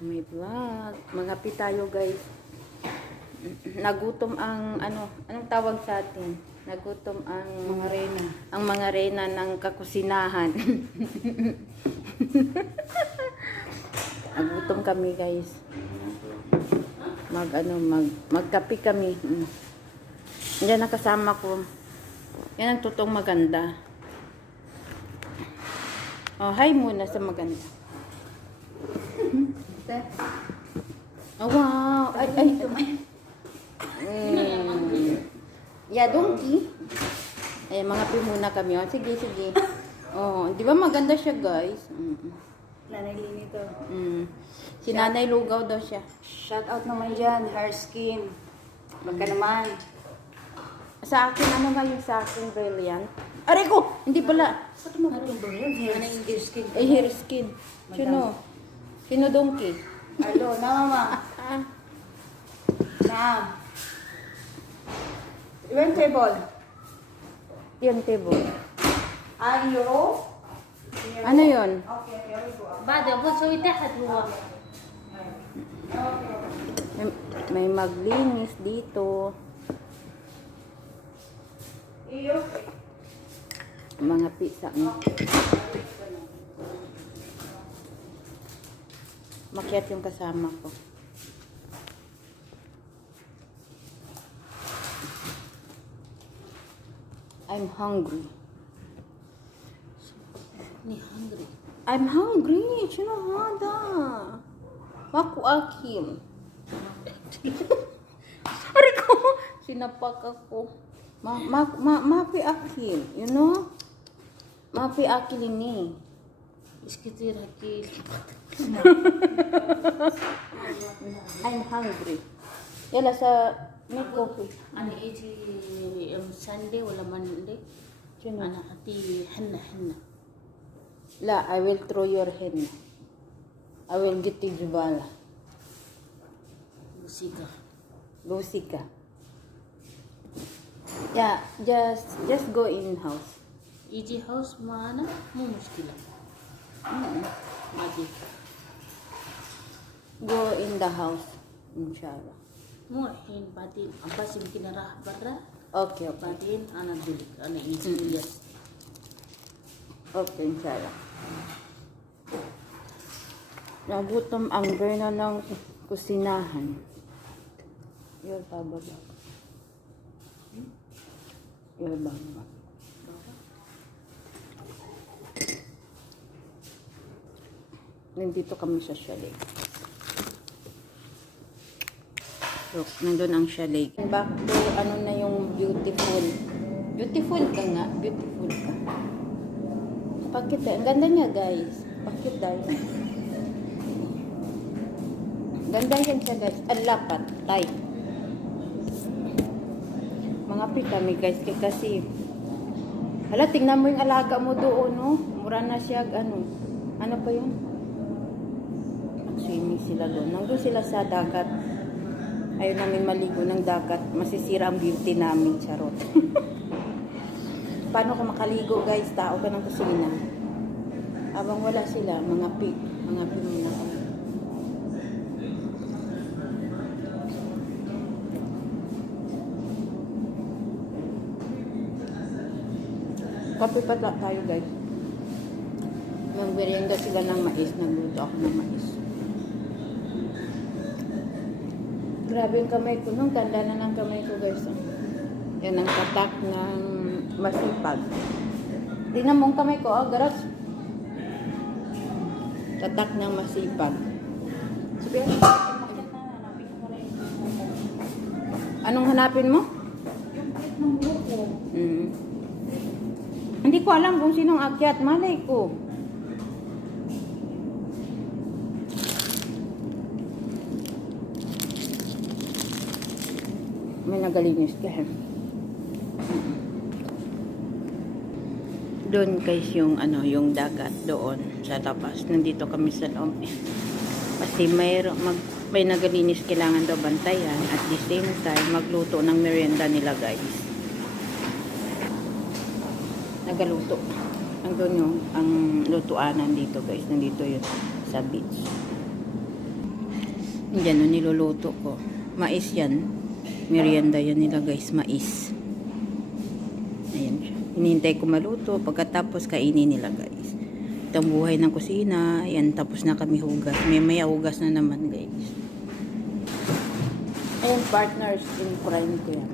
to my vlog. Magapi tayo guys. Nagutom ang anong tawag sa atin? Nagutom ang Mga reyna. Ang mga reyna ng kakusinahan. Nagutom kami guys. Magkape kami. Yan ang kasama ko. Yan ang totoong maganda. Oh, hi muna sa maganda. Oh, wow. Ay. Yeah, donkey. Eh, mga muna kami. Oh, sige. Oh, di ba maganda siya, guys? Nanay Lini to. Si Nanay Lugaw daw siya. Shout out naman dyan, hair skin. Baka naman. Sa akin, ano nga yung sa akin, brilliant? Aray ko! Hindi pala. Ba't mo ba itong brilliant? Ano yung hair skin? Eh, hair skin. Sino donkey? Alo, na mama. Naam. Yung table. Yung table. Euro? Ano yun? Okay, we go. بعد أقول شوي تحت هو May maglinis dito. Mga pizza. Makyat yung kasama ko. I'm hungry. إني hungry I'm hungry. Shino hada. Maku akim. Ari ko. Sinapak ako. Mapi akim. You know? Mapi akil ini. إيش كتير هكي I'm hungry. Yala sa make coffee. أنا إيجي يوم ساندي ولا ماندي Shino? أنا أعطي حنة La, I will throw your hen. I will get the jubala. موسيقى Lusika. Yeah, just go in house. يجي هاوس معنا مو مشكلة ما ديك Go in the house. Inshallah. مو الحين بعدين بس يمكن راح برا Okay. بعدين أنا أدلك أنا يجي يس Okay, inshallah. Nagutom ang Berna ng kusinahan. Your baba. Your baba. Nandito kami sa chalet. Look, nandun ang chalet. Back to ano na yung beautiful. Beautiful ka nga. Beautiful ka. Pakit eh. Ang ganda niya guys. Pakit dahil. Ganda yan siya guys. Ang lapat. Tight. Mga kami guys. Kasi hala, tingnan mo yung alaga mo doon, no? Mura na siya, ano pa yun? Swimming sila doon. Nandun sila sa dagat. Ayaw namin maligo ng dagat. Masisira ang beauty namin. Charot. Paano ko makaligo guys? Tao ka ng kusina. Habang wala sila, mga pig muna kami. Kape pa tayo guys. Magmerienda sila ng mais. Nagluto ako ng mais. Grabe yung kamay ko. Nung tanda na ng kamay ko guys. Yan ang tatak ng masipag. Tingnan mo ang kamay ko. Garas. Tatak ng masipag. Sabi, anong hanapin mo? Yung plate ng buko. Hindi ko alam kung sinong akyat. Malay ko. May nagalinis ka. Doon guys yung dagat doon sa labas. Nandito kami sa loob. Kasi may nagalinis kailangan daw bantayan at the same time magluto ng merienda nila guys. Nagaluto. Nandun yung ang lutuanan dito guys. Nandito yun sa beach. Yan o, niluluto ko. Mais yan. Merienda yan nila guys, mais. Ayan siya. Hinihintay ko maluto. Pagkatapos kainin nila guys. Itong buhay ng kusina. Ayan, tapos na kami hugas. May hugas na naman guys. Ayan, partners in crime ko yan.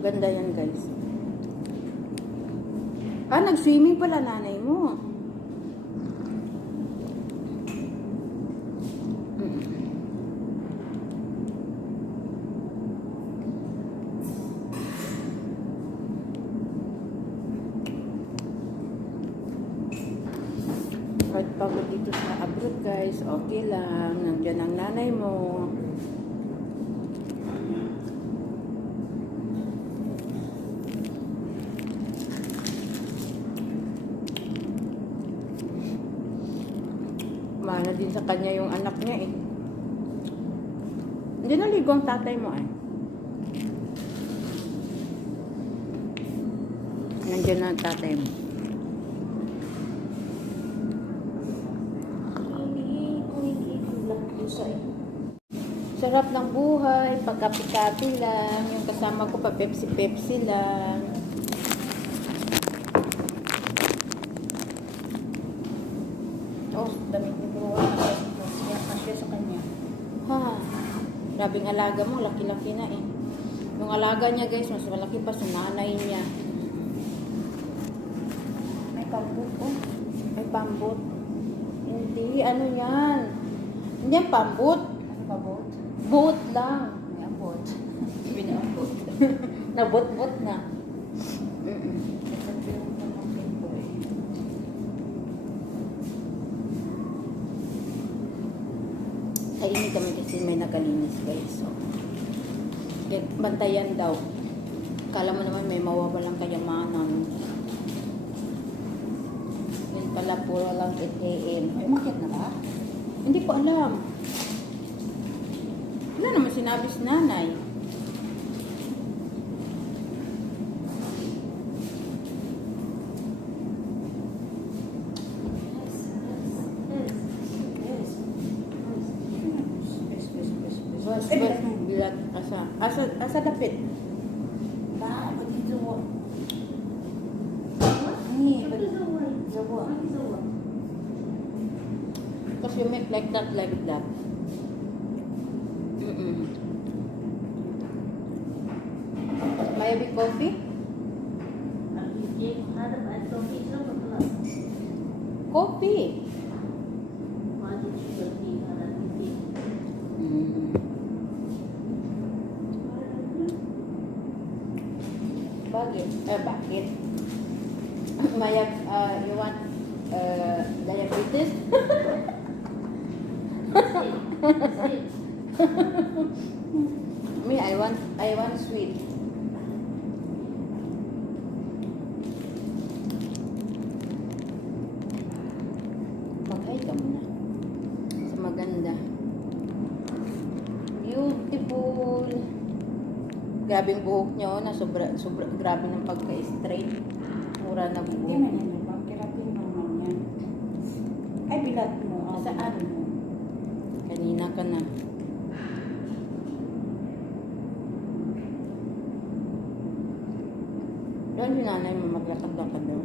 Ganda yan guys. Ah, nag-swimming pala nanay mo. Kahit pagod dito sa abroad guys, okay lang. Nandiyan ang nanay mo. Mahal din sa kanya yung anak niya eh. Hindi naligo ang tatay mo eh. Nandiyan na ang tatay mo. Sarap ng buhay, pagkapi-kapi lang, yung kasama ko pa Pepsi-Pepsi lang. Oh, damit ni Bro, kasya sa kanya. Ha, grabing alaga mo, laki-laki na eh. Yung alaga niya guys, mas malaki pa sa nanay niya. May pambot oh. May pambot. Hindi, ano yan? Hindi yan pambot. Ano ba, boat? Boat lang. May abot. Binabot. Nabot-bot na. Kainin kami kasi may nakalinis guys. So, bantayan daw. Kala mo naman may mawawalang kayamanan. Yan pala puro lang 8 AM. Ay, umakit na ba? Hindi ko alam. Wala naman sinabi si nanay. Bas, bilat, asa dapit. Ba, ba't yung zawa? Ni, ba't zawa? Because you make like that. May a big coffee? Coffee. Bakit? Maya, you want diabetes? Me, I want sweet. Mag-hi ka muna. Sa maganda. Beautiful. Grabe yung buhok niya, oh, na sobra, grabe ng pagka-straight. Mura na Hindi buhok. man yan, diba? Kiratin naman yan. Ay, bilat mo. Saan? Kanina ka na. Doon yung nanay mo maglakad-lakad daw.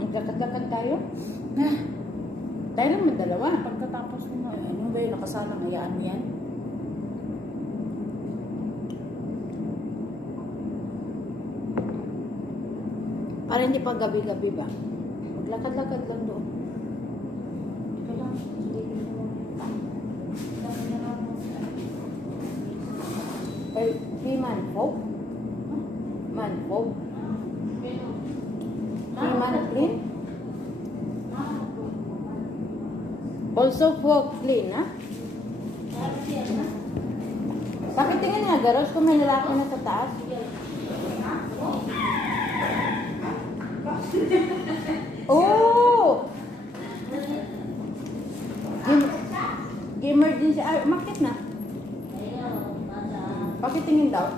Maglakad-lakad tayo? Tayo lang dalawa. Pagkatapos mo, ano ba yun? Nakasalang, hayaan mo yan? Para hindi pa gabi-gabi ba? Maglakad-lakad lang doon. Ikaw lang, silipin mo. Dami na lang mo. Ay, di manfog? Manfog? Di man clean? Also fog clean, ha? Bakit tingin nga, Garos, kung may lalaki na sa taas? Oh! Gamer din siya. Ay, umakit na. Bakit tingin daw?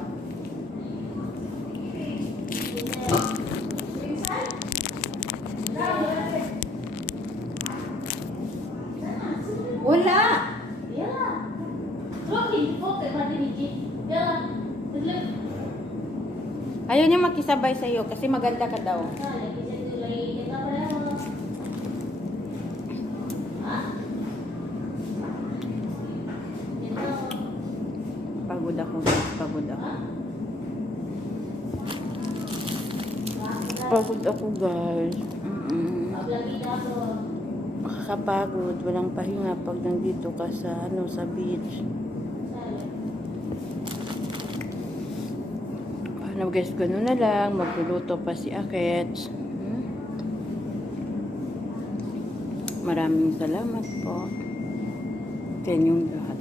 Wala! Yeah. Rocky, okay, mati ni Jit. Yeah. Dudlek. Ayaw niya makisabay sa iyo kasi maganda ka daw. Ah, lagi sa ito lagi kita pareho. Ah. Ito. Pagod ako, guys. Pagod ako. Pagod ako, guys. Lagi na ako. Makakapagod. Walang pahinga pag nandito ka sa, sa beach. Paano, guys? Ganun na lang. Magluluto pa si Akets. Maraming salamat po sa inyong lahat.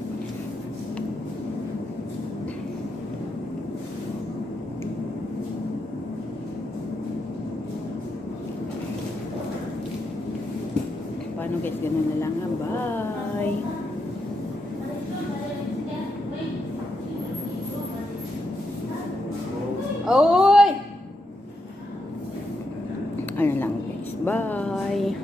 Paano, guys? Ganun na lang, ha? Bye! Oy! Ano lang, guys? Bye!